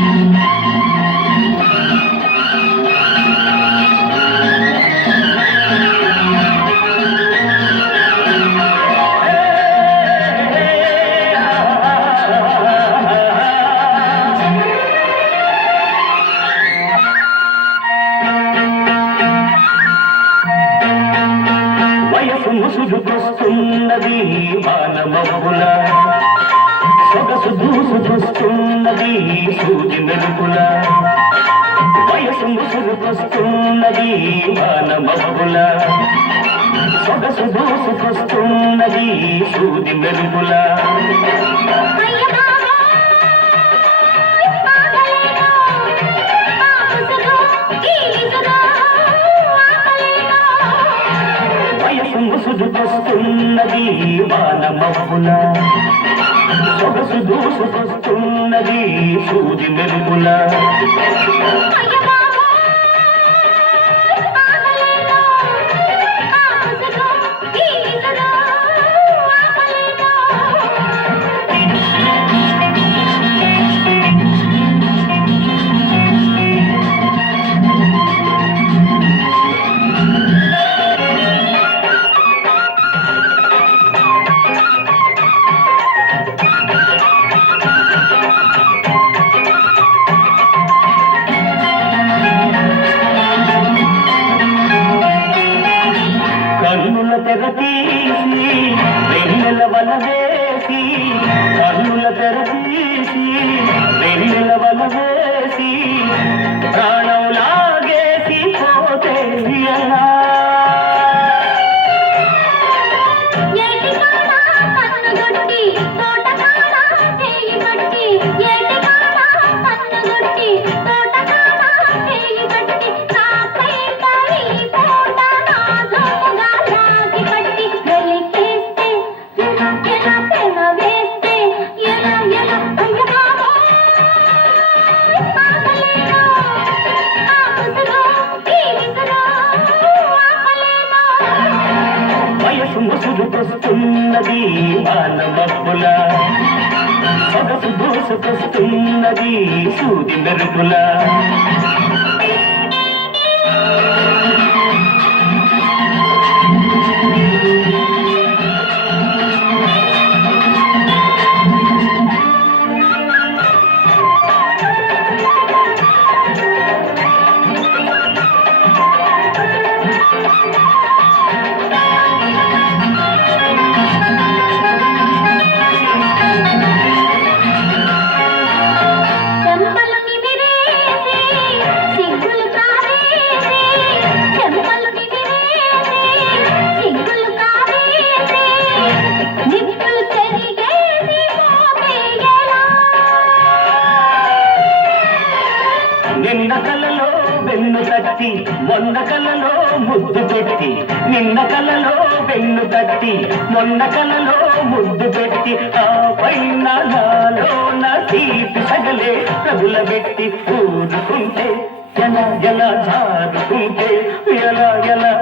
Música వయసు ముసుగుకొస్తున్నది వానమబ్బుల సొగసు దూసుకొస్తున్నది సూది మెరుపుల. వయసు ముసుగుకొస్తున్నది వానమబ్బుల సొగసు దూసుకొస్తున్నది సూది మెరుపుల. సొగసు ముసుగుకొస్తున్నది వానమబ్బుల సొగసు దూసుకొస్తున్నది సూది మెరుపుల కన్నుల వెన్నెల వయసు ముసుగుకొస్తున్నది వానమబ్బుల సొగసు దూసుకొస్తున్నది సూది మెరుపుల. నిన్న కలలో వెన్ను తట్టి మొన్న కలలో ముద్దు పెట్టి నిన్న కలలో వెన్ను తట్టి మొన్న కలలో ముద్దు పెట్టి ఆ పైన నాలో నా తీపి సగలే ప్రభుల పెట్టి ఊరుకుంటే ఎలా ఎలా జారుకుంటే ఎలా ఎలా